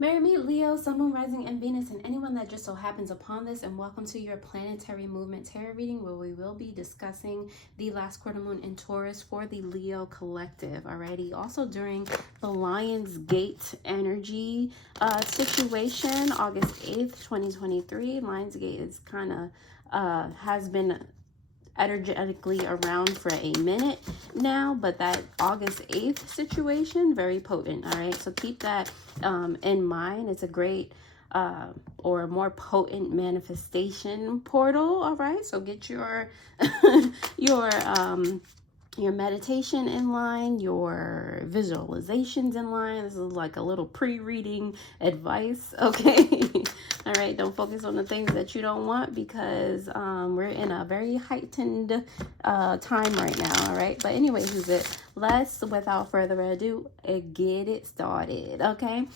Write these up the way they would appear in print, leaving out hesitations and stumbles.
Merry meet Leo, Sun, Moon, Rising, and Venus, and anyone that just so happens upon this, and welcome to your Planetary Movement Tarot reading, where we will be discussing the last quarter moon in Taurus for the Leo collective. Alrighty, also during the Lion's Gate energy situation, August 8th, 2023. Lion's Gate is kind of has been energetically around for a minute now, but that August 8th situation, very potent. All right, so keep that in mind. It's a great or a more potent manifestation portal. All right, so get your your meditation in line, your visualizations in line. This is like a little pre-reading advice, okay? All right, don't focus on the things that you don't want, because we're in a very heightened time right now, all right? But anyways, let's, without further ado, get it started, okay?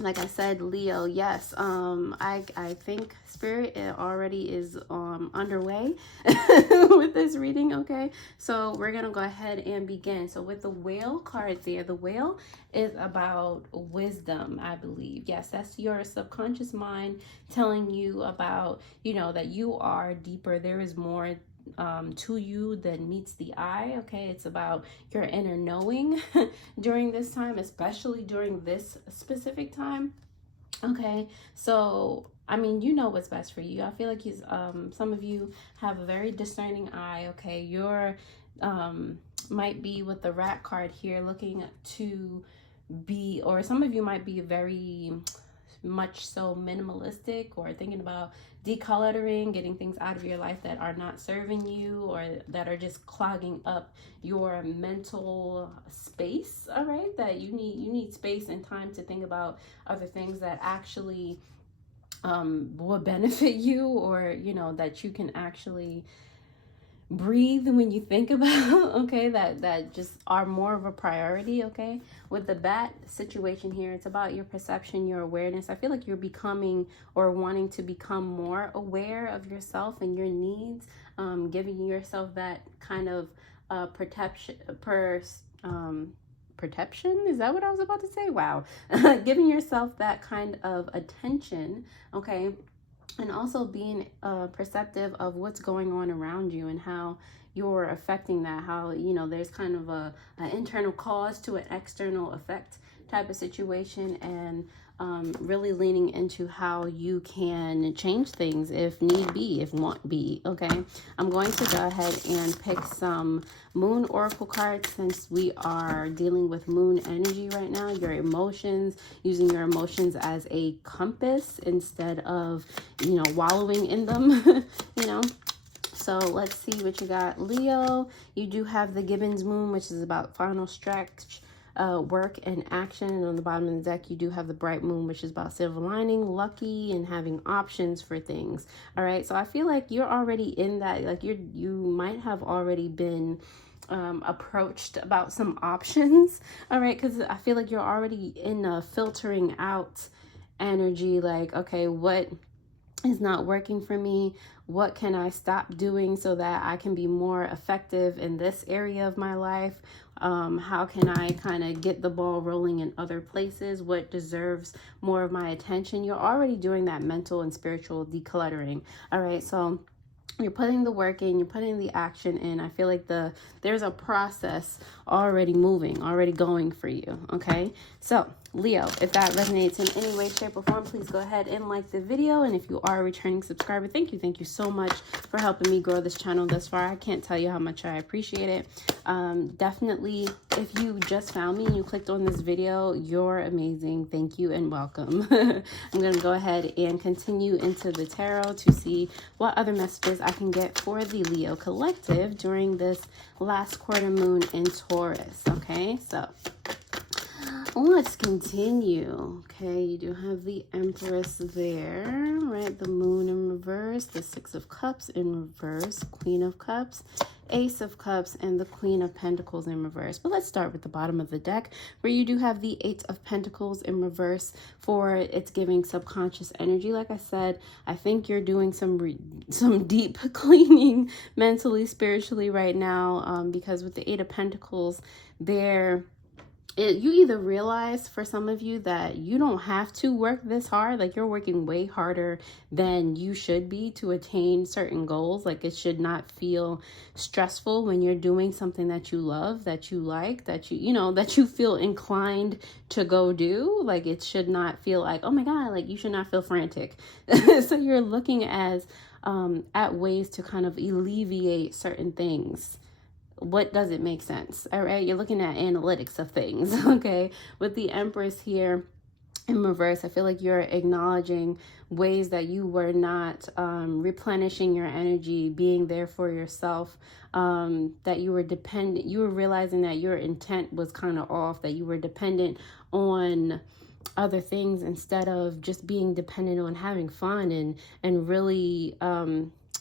Like I said, Leo, yes, I think Spirit already is underway with this reading, okay? So we're going to go ahead and begin. So with the whale card there, the whale is about wisdom, I believe. Yes, that's your subconscious mind telling you about, you know, that you are deeper. There is more to you than meets the eye, okay? It's about your inner knowing during this time, especially during this specific time, okay? So I mean, you know what's best for you. I feel like some of you have a very discerning eye, okay? You're might be with the rat card here looking to be, or some of you might be very much so minimalistic, or thinking about decluttering, getting things out of your life that are not serving you, or that are just clogging up your mental space. All right, that you need space and time to think about other things that actually will benefit you, or you know, that you can actually breathe when you think about, okay, that just are more of a priority, okay? With the bat situation here, it's about your perception, your awareness. I feel like you're becoming, or wanting to become, more aware of yourself and your needs, giving yourself that kind of protection, is that what I was about to say? Wow. Giving yourself that kind of attention, okay? And also being perceptive of what's going on around you and how you're affecting that, how, you know, there's kind of an internal cause to an external effect type of situation, and really leaning into how you can change things if need be, if want be, okay? I'm going to go ahead and pick some moon oracle cards, since we are dealing with moon energy right now. Your emotions, using your emotions as a compass instead of, you know, wallowing in them, you know. So let's see what you got, Leo. You do have the Gibbons moon, which is about final stretch, work and action. And on the bottom of the deck, you do have the bright moon, which is about silver lining, lucky, and having options for things. All right, so I feel like you're already in that, like you might have already been approached about some options, all right, because I feel like you're already in a filtering out energy, like, okay, what is not working for me? What can I stop doing so that I can be more effective in this area of my life? How can I kind of get the ball rolling in other places? What deserves more of my attention? You're already doing that mental and spiritual decluttering. All right, so you're putting the work in, you're putting the action in. I feel like there's a process already moving, already going for you, okay? So Leo, if that resonates in any way, shape, or form, please go ahead and like the video. And if you are a returning subscriber, thank you so much for helping me grow this channel thus far. I can't tell you how much I appreciate it. Definitely, if you just found me and you clicked on this video, you're amazing. Thank you and welcome. I'm going to go ahead and continue into the tarot to see what other messages I can get for the Leo collective during this last quarter moon in Taurus. Okay, so let's continue. Okay, you do have the Empress there, right? The Moon in reverse, the Six of Cups in reverse, Queen of Cups, Ace of Cups, and the Queen of Pentacles in reverse. But let's start with the bottom of the deck, where you do have the Eight of Pentacles in reverse. For it's giving subconscious energy. Like I said, I think you're doing some deep cleaning mentally, spiritually right now, because with the Eight of Pentacles, there you either realize, for some of you, that you don't have to work this hard. Like, you're working way harder than you should be to attain certain goals. Like, it should not feel stressful when you're doing something that you love, that you like, that you know, that you feel inclined to go do. Like, it should not feel like, oh my God, like, you should not feel frantic. So you're looking at ways to kind of alleviate certain things. What doesn't make sense? All right, you're looking at analytics of things. Okay, with the Empress here in reverse, I feel like you're acknowledging ways that you were not replenishing your energy, being there for yourself, that you were dependent. You were realizing that your intent was kind of off, that you were dependent on other things instead of just being dependent on having fun and really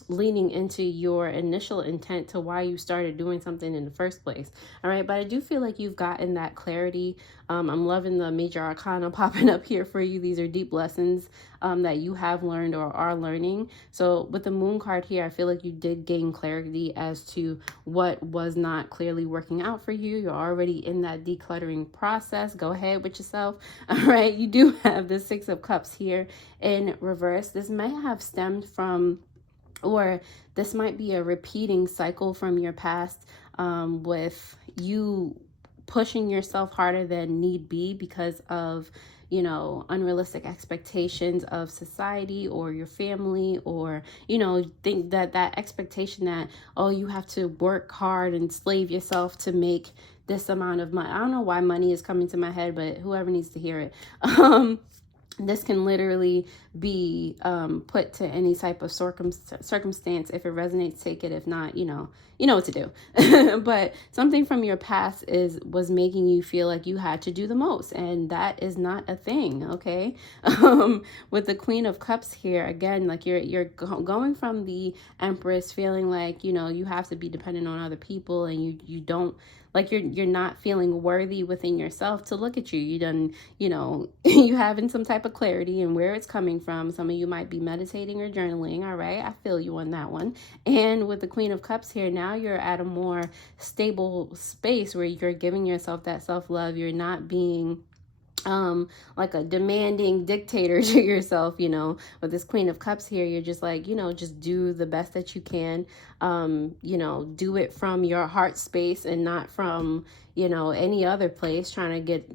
leaning into your initial intent to why you started doing something in the first place. All right, but I do feel like you've gotten that clarity. I'm loving the major arcana popping up here for you. These are deep lessons that you have learned or are learning. So with the Moon card here, I feel like you did gain clarity as to what was not clearly working out for you. You're already in that decluttering process. Go ahead with yourself. All right, you do have the Six of Cups here in reverse. This may have stemmed from, or this might be a repeating cycle from your past, with you pushing yourself harder than need be because of, you know, unrealistic expectations of society or your family, or, you know, think that expectation that, oh, you have to work hard and slave yourself to make this amount of money. I don't know why money is coming to my head, but whoever needs to hear it. This can literally be put to any type of circumstance. If it resonates, take it. If not, you know what to do. But something from your past was making you feel like you had to do the most, and that is not a thing. Okay. With the Queen of Cups here, again, like you're going from the Empress, feeling like, you know, you have to be dependent on other people, and you don't, like, you're not feeling worthy within yourself to look at you. You done, you know, you having some type of clarity and where it's coming from. Some of you might be meditating or journaling. All right, I feel you on that one. And with the Queen of Cups here, now you're at a more stable space where you're giving yourself that self-love. You're not being like a demanding dictator to yourself. You know, with this Queen of Cups here, you're just like, you know, just do the best that you can. You know, do it from your heart space and not from, you know, any other place, trying to get,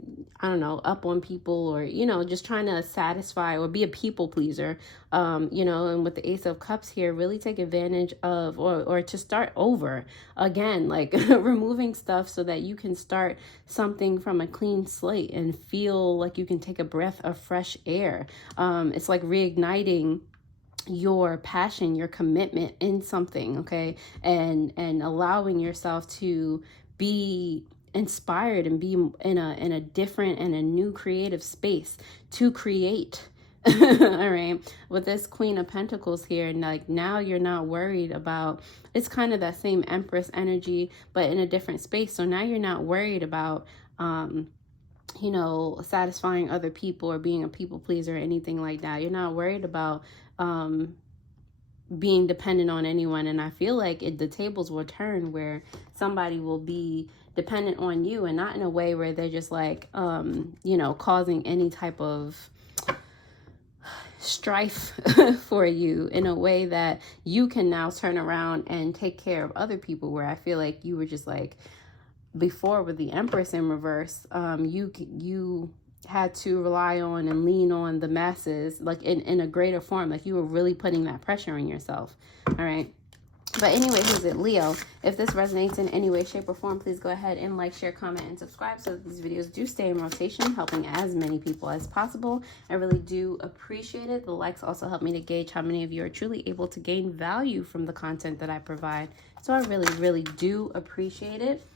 I don't know, up on people, or, you know, just trying to satisfy or be a people pleaser. You know, and with the Ace of Cups here, really take advantage of, or to start over again, like removing stuff so that you can start something from a clean slate and feel like you can take a breath of fresh air. It's like reigniting your passion, your commitment in something, okay? And allowing yourself to be inspired and be in a different and a new creative space to create. All right, with this Queen of Pentacles here, like, now you're not worried about, it's kind of that same Empress energy but in a different space. So now you're not worried about you know, satisfying other people or being a people pleaser or anything like that. You're not worried about being dependent on anyone. And I feel like the tables will turn where somebody will be dependent on you, and not in a way where they're just like, you know, causing any type of strife for you, in a way that you can now turn around and take care of other people, where I feel like you were just like, before with the Empress in reverse, you had to rely on and lean on the masses, like in a greater form, like you were really putting that pressure on yourself. All right. But anyway, who's it? Leo. If this resonates in any way, shape, or form, please go ahead and like, share, comment, and subscribe so that these videos do stay in rotation, helping as many people as possible. I really do appreciate it. The likes also help me to gauge how many of you are truly able to gain value from the content that I provide. So I really, really do appreciate it.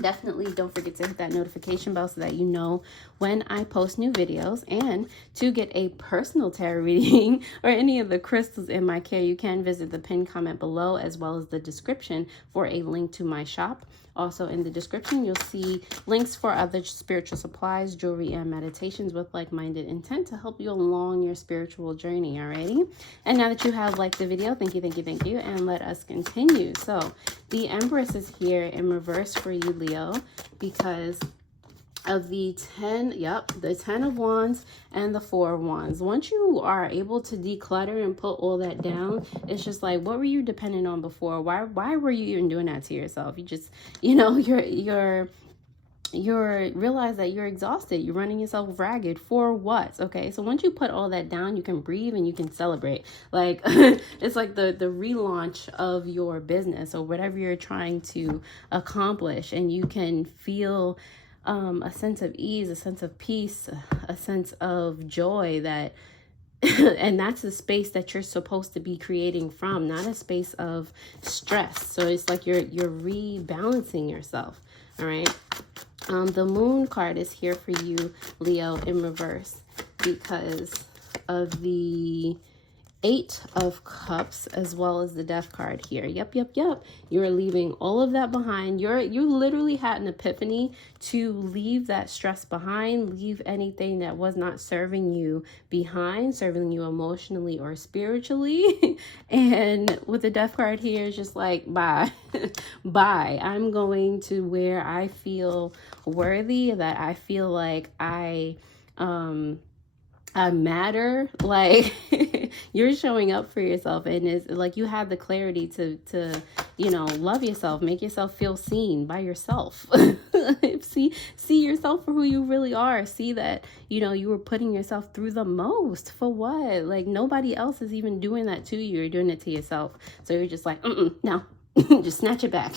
Definitely don't forget to hit that notification bell so that you know when I post new videos. And to get a personal tarot reading or any of the crystals in my care, you can visit the pinned comment below, as well as the description for a link to my shop. Also in the description, you'll see links for other spiritual supplies, jewelry, and meditations with like-minded intent to help you along your spiritual journey. Alrighty. And now that you have liked the video, thank you, thank you, thank you. And let us continue. So the Empress is here in reverse for you, Leo, because of the 10, the 10 of Wands and the 4 of Wands. Once you are able to declutter and put all that down, it's just like, what were you dependent on before? Why were you even doing that to yourself? You just, you know, you're realize that you're exhausted. You're running yourself ragged for what? Okay, so once you put all that down, you can breathe and you can celebrate. Like it's like the relaunch of your business or whatever you're trying to accomplish, and you can feel a sense of ease, a sense of peace, a sense of joy that and that's the space that you're supposed to be creating from, not a space of stress. So it's like you're rebalancing yourself. All right. The Moon card is here for you, Leo, in reverse, because of the 8 of Cups as well as the Death card here. Yep. You're leaving all of that behind. You literally had an epiphany to leave that stress behind, leave anything that was not serving you behind, serving you emotionally or spiritually. And with the Death card here, it's just like, bye. Bye. I'm going to where I feel worthy, that I feel like I matter. Like you're showing up for yourself, and it's like you have the clarity to you know, love yourself, make yourself feel seen by yourself. see yourself for who you really are. See that, you know, you were putting yourself through the most. For what? Like nobody else is even doing that to you. You're doing it to yourself. So you're just like, no. Just snatch it back.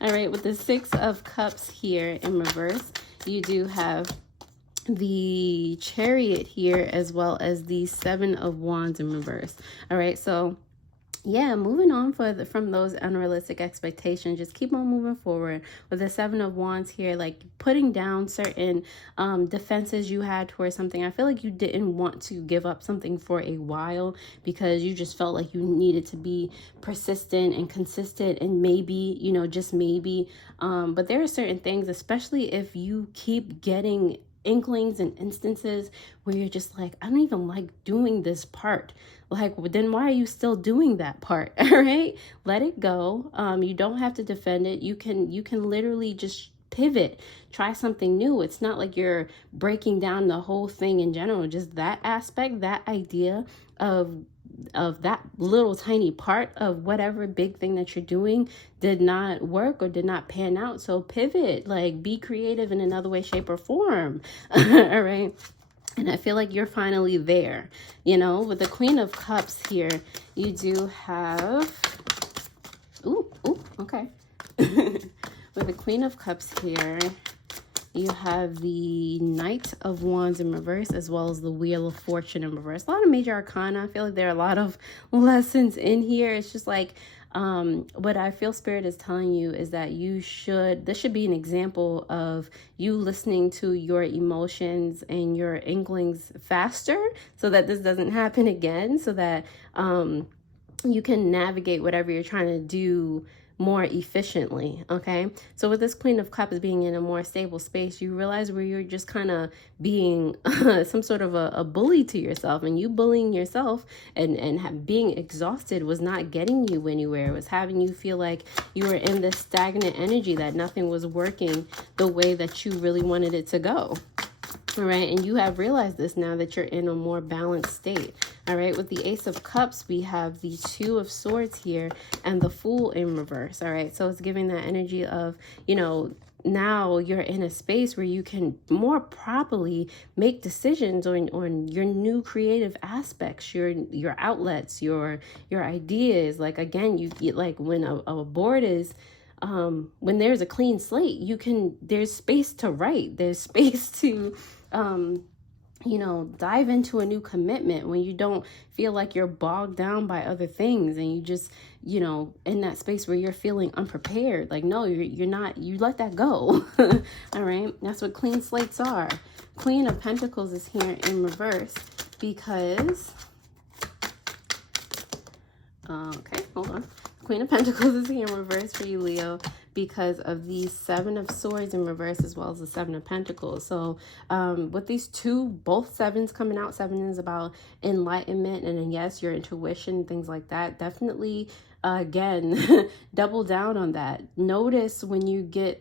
All right, with the 6 of Cups here in reverse, you do have the Chariot here as well as the 7 of Wands in reverse. All right, so yeah, moving on from those unrealistic expectations, just keep on moving forward with the 7 of Wands here, like putting down certain defenses you had towards something. I feel like you didn't want to give up something for a while because you just felt like you needed to be persistent and consistent, and maybe, you know, just maybe, but there are certain things, especially if you keep getting inklings and instances where you're just like, I don't even like doing this part. Like, then why are you still doing that part? All right, let it go. You don't have to defend it. You can literally just pivot, try something new. It's not like you're breaking down the whole thing in general. Just that aspect, that idea of that little tiny part of whatever big thing that you're doing did not work or did not pan out. So pivot, like be creative in another way, shape, or form. All right. And I feel like you're finally there, you know, with the Queen of Cups here. You do have, okay. With the Queen of Cups here, you have the Knight of Wands in reverse, as well as the Wheel of Fortune in reverse. A lot of major arcana. I feel like there are a lot of lessons in here. It's just like, what I feel Spirit is telling you is that this should be an example of you listening to your emotions and your inklings faster, so that this doesn't happen again, so that you can navigate whatever you're trying to do more efficiently. Okay, so with this Queen of Cups being in a more stable space, you realize where you're just kind of being some sort of a bully to yourself, and you bullying yourself and being exhausted was not getting you anywhere. It was having you feel like you were in this stagnant energy, that nothing was working the way that you really wanted it to go. All right, and you have realized this now that you're in a more balanced state. All right, with the Ace of Cups, we have the 2 of Swords here and the Fool in reverse. All right, so it's giving that energy of, you know, now you're in a space where you can more properly make decisions on your new creative aspects, your outlets, your ideas. Like, again, you like when a board is when there's a clean slate, there's space to write, there's space to you know, dive into a new commitment when you don't feel like you're bogged down by other things, and you just, you know, in that space where you're feeling unprepared. Like, no, you're not, you let that go. All right, that's what clean slates are. Queen of Pentacles is here in reverse because okay, hold on. Queen of Pentacles is here in reverse for you, Leo, because of the Seven of Swords in reverse as well as the Seven of Pentacles. So with these two, both sevens coming out, seven is about enlightenment and yes, your intuition, things like that. Definitely again, double down on that. Notice when you get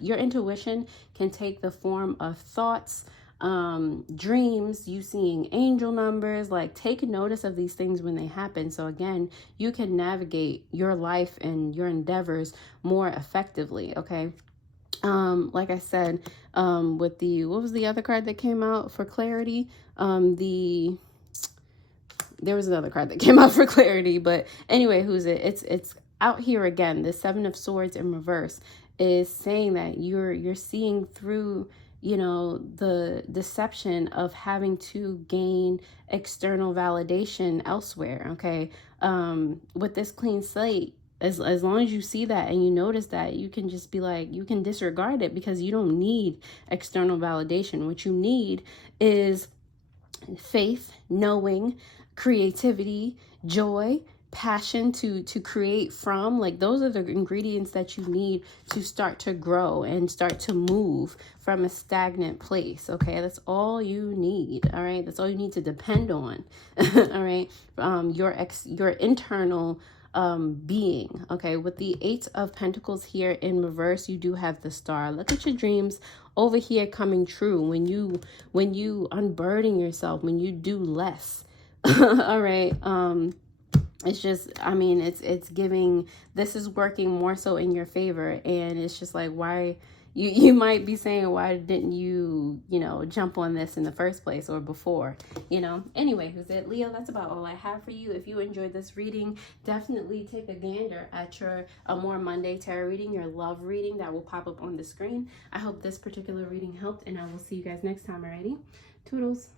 your intuition can take the form of thoughts, dreams, you seeing angel numbers. Like, take notice of these things when they happen, so again, you can navigate your life and your endeavors more effectively. Okay, like I said, with the, what was the other card that came out for clarity? There was another card that came out for clarity, but anyway, it's out here again. The Seven of Swords in reverse is saying that you're seeing through, you know, the deception of having to gain external validation elsewhere. Okay, with this clean slate, as long as you see that and you notice that, you can just be like, you can disregard it, because you don't need external validation. What you need is faith, knowing, creativity, joy, passion to create from. Like, those are the ingredients that you need to start to grow and start to move from a stagnant place. Okay, that's all you need. All right, that's all you need to depend on. All right, your internal being. Okay, with the Eight of Pentacles here in reverse, you do have the Star. Look at your dreams over here coming true when you unburden yourself, when you do less. All right, it's just, I mean, it's giving, this is working more so in your favor. And it's just like, why, you might be saying, why didn't you know, jump on this in the first place or before, you know? Anyway, who's it, Leo? That's about all I have for you. If you enjoyed this reading, definitely take a gander at your More Monday tarot reading, your love reading that will pop up on the screen. I hope this particular reading helped, and I will see you guys next time. Alrighty, toodles.